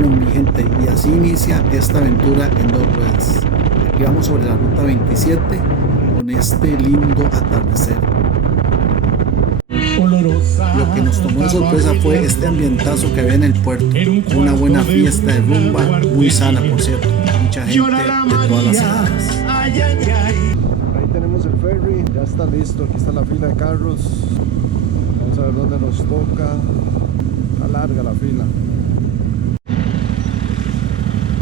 Bueno, mi gente, y así inicia esta aventura en dos ruedas. Aquí vamos sobre la ruta 27 con este lindo atardecer. Lo que nos tomó de sorpresa fue este ambientazo que había en el puerto. Una buena fiesta de rumba, muy sana por cierto. Mucha gente de todas las edades. Ahí tenemos el ferry, ya está listo. Aquí está la fila de carros. Vamos a ver dónde nos toca. Está larga la fila.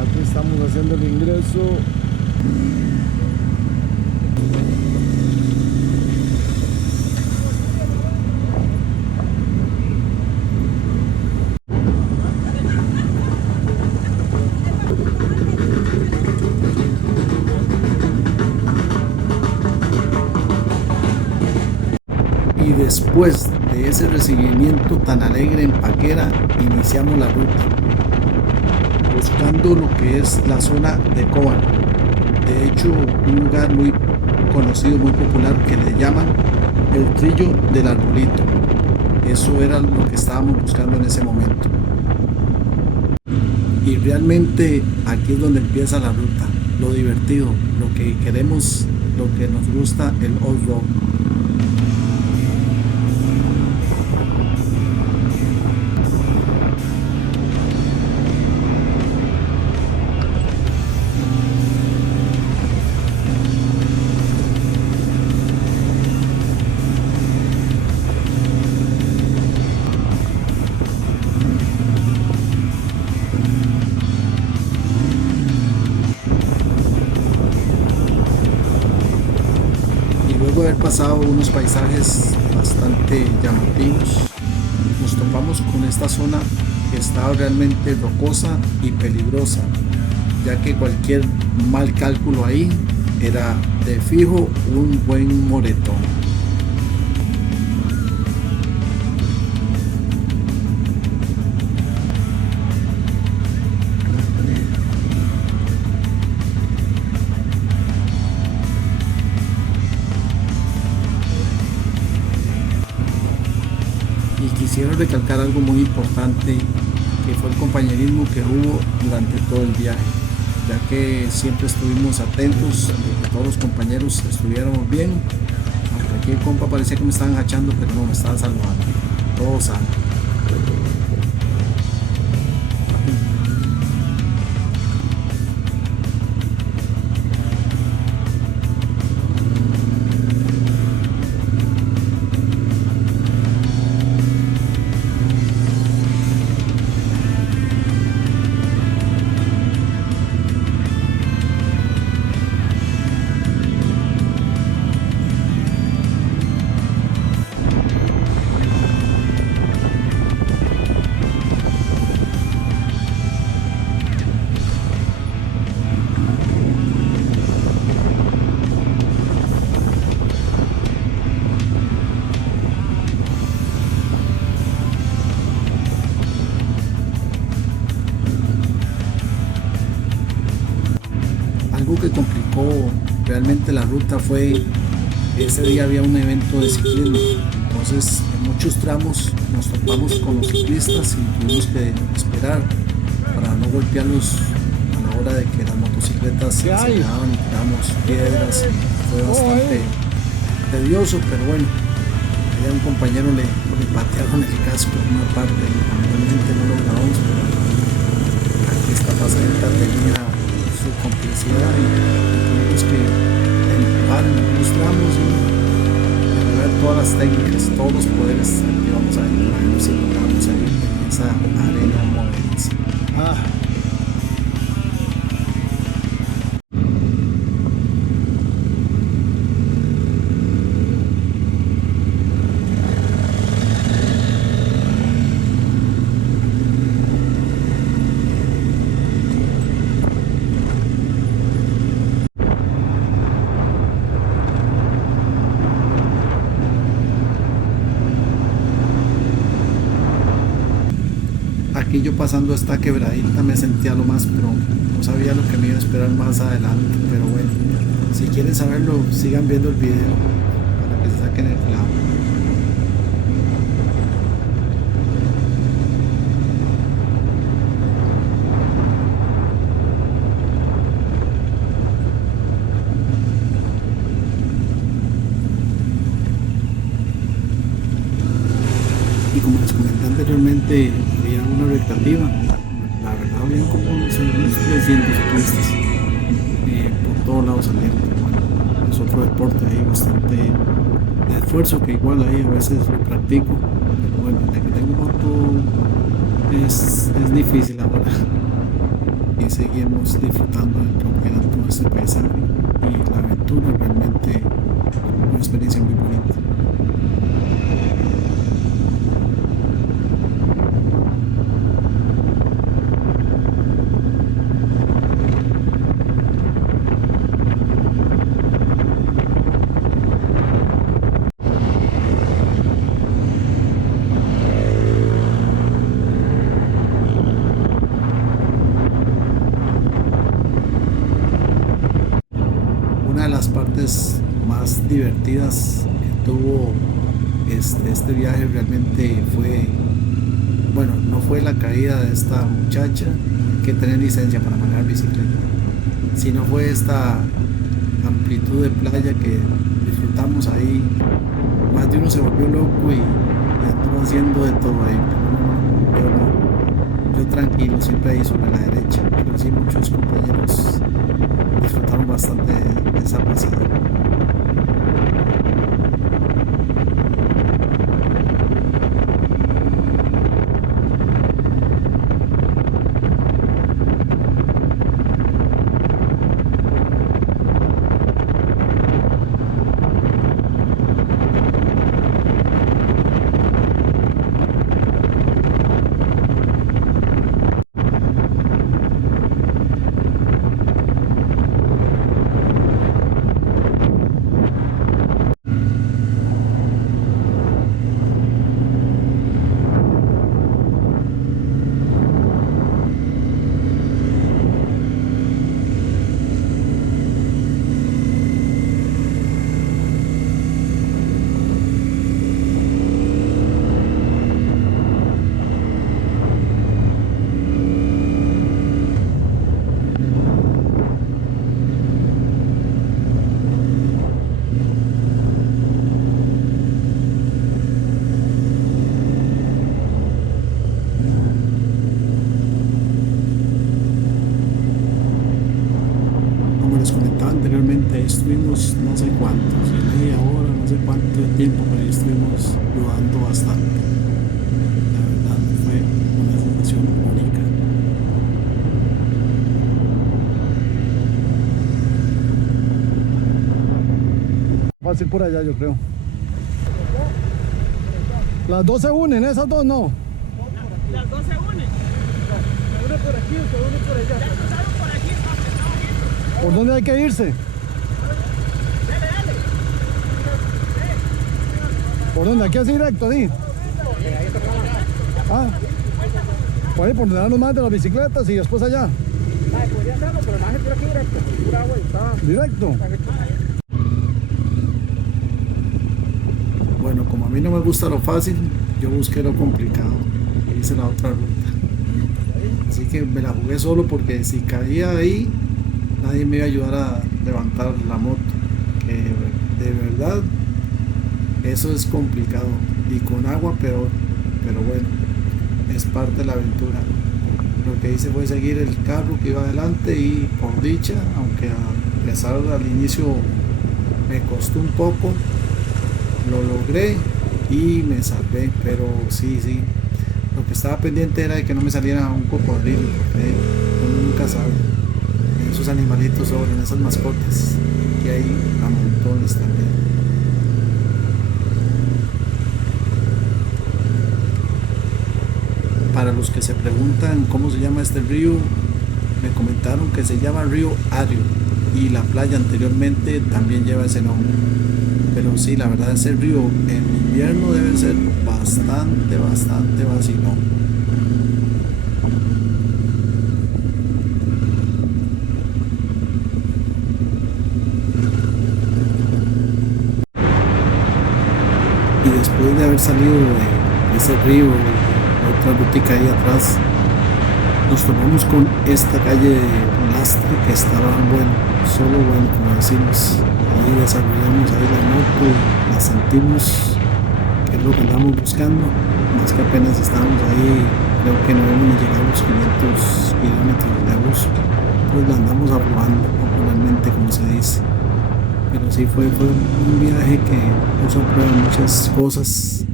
Aquí estamos haciendo el ingreso. Y después de ese recibimiento tan alegre en Paquera, iniciamos la ruta, buscando lo que es la zona de Cóbano. De hecho, un lugar muy conocido, muy popular, que le llaman el Trillo del Arbolito. Eso era lo que estábamos buscando en ese momento. Y realmente aquí es donde empieza la ruta, lo divertido, lo que queremos, lo que nos gusta, el off-road. Luego de haber pasado unos paisajes bastante llamativos, nos topamos con esta zona que estaba realmente rocosa y peligrosa, ya que cualquier mal cálculo ahí era de fijo un buen moretón. Y quisiera recalcar algo muy importante, que fue el compañerismo que hubo durante todo el viaje, ya que siempre estuvimos atentos de que todos los compañeros estuviéramos bien, aunque aquí el compa parecía que me estaban hachando, pero no, me estaban saludando, todo sano. Algo que complicó realmente la ruta fue ese día había un evento de ciclismo, entonces en muchos tramos nos topamos con los ciclistas y tuvimos que esperar para no golpearlos a la hora de que las motocicletas se aceleraban y tiramos piedras. Fue bastante tedioso, pero bueno, a un compañero le patearon el casco en una parte y realmente no lo grabamos, pero aquí esta pasadita tenía su complicidad y tuvimos que empujar en algunos tramos y revelar todas las técnicas, todos los poderes que vamos a ver para ver si logramos ahí en esa arena movediza. Aquí yo pasando esta quebradita me sentía lo más pro, no sabía lo que me iba a esperar más adelante, pero bueno, si quieren saberlo, sigan viendo el video para que se saquen el clavo. realmente había una recreativa. La verdad, habían como unos 300 ciclistas por todos lados saliendo. Bueno, es otro deporte ahí bastante de esfuerzo que igual ahí a veces lo practico. Pero bueno, de que tengo moto es difícil ahora. Y seguimos disfrutando del campeonato de este paisaje y la aventura realmente una experiencia muy bonita. Una de las partes más divertidas que tuvo este viaje realmente fue, bueno, no fue la caída de esta muchacha, hay que tener licencia para manejar bicicleta, sino fue esta amplitud de playa que disfrutamos ahí. Más de uno se volvió loco y estuvo haciendo de todo ahí, pero no, yo tranquilo, siempre ahí sobre la derecha, pero sí muchos compañeros disfrutaron bastante de esa pasada. Como les comentaba anteriormente, ahí estuvimos no sé cuánto, si media hora, no sé cuánto tiempo, pero ahí estuvimos rodando bastante. La verdad fue una sensación única. Fácil por allá, yo creo. Las dos se unen, esas dos no. Las dos se unen. Uno por aquí, uno por allá. Ya cruzaron por aquí, papi, estamos bien. ¿Por dónde hay que irse? Dale, dale. ¿Por dónde? Aquí así directo, sí. Ah, por ahí, por donde dan los más de las bicicletas y después allá. Ay, podría hacerlo, pero más por aquí directo. Pura agua y está. Directo. Bueno, como a mí no me gusta lo fácil, yo busqué lo complicado. Hice la otra ruta. Así que me la jugué solo porque si caía ahí, nadie me iba a ayudar a levantar la moto. Que de verdad, eso es complicado. Y con agua peor. Pero bueno, es parte de la aventura. Lo que hice fue seguir el carro que iba adelante y por dicha, aunque a pesar al inicio me costó un poco, lo logré y me salvé. Pero sí, lo que estaba pendiente era de que no me saliera un cocodrilo, porque uno nunca sabe. Esos animalitos sobran, esas mascotas que hay a montones también. Para los que se preguntan cómo se llama este río, me comentaron que se llama Río Ario y la playa anteriormente también lleva ese nombre. Pero sí, la verdad ese río en invierno debe ser bastante vacilón. Y después de haber salido de ese río, otra botica ahí atrás, nos tomamos con esta calle de lastre que estaba bueno, solo bueno, como decimos. Ahí desarrollamos ahí la moto, la sentimos, que es lo que andamos buscando, Es que apenas estábamos ahí, creo que no hemos llegado a los 500 kilómetros de uso, pues la andamos aprobando popularmente, como se dice. Pero sí fue un viaje que puso a prueba muchas cosas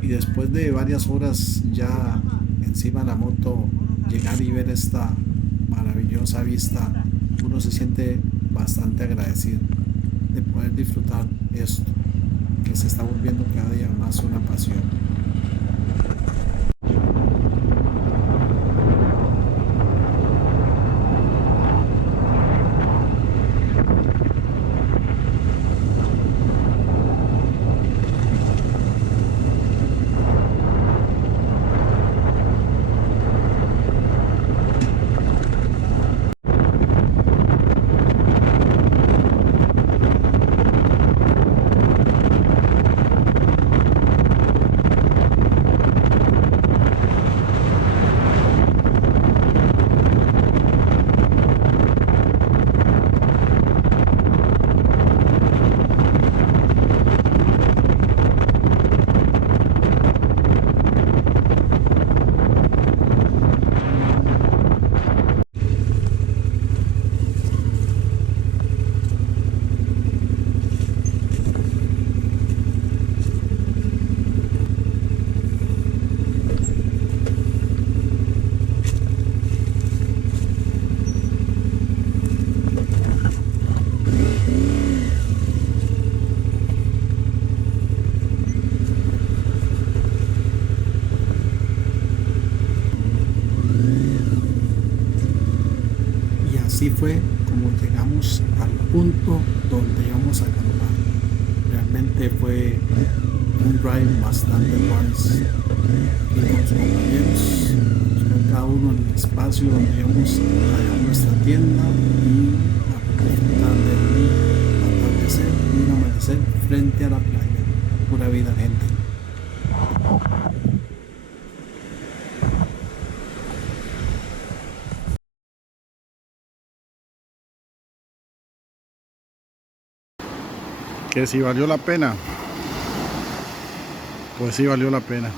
y después de varias horas ya encima de la moto, llegar y ver esta maravillosa vista, uno se siente bastante agradecido de poder disfrutar esto, que se está volviendo cada día más una pasión. Y así fue como llegamos al punto donde íbamos a acampar. Realmente fue un drive bastante wise. Y con los compañeros, buscar cada uno en el espacio donde íbamos a dejar nuestra tienda y a disfrutar de un atardecer y un amanecer frente a la playa. Pura vida, gente. Que si valió la pena, pues sí valió la pena.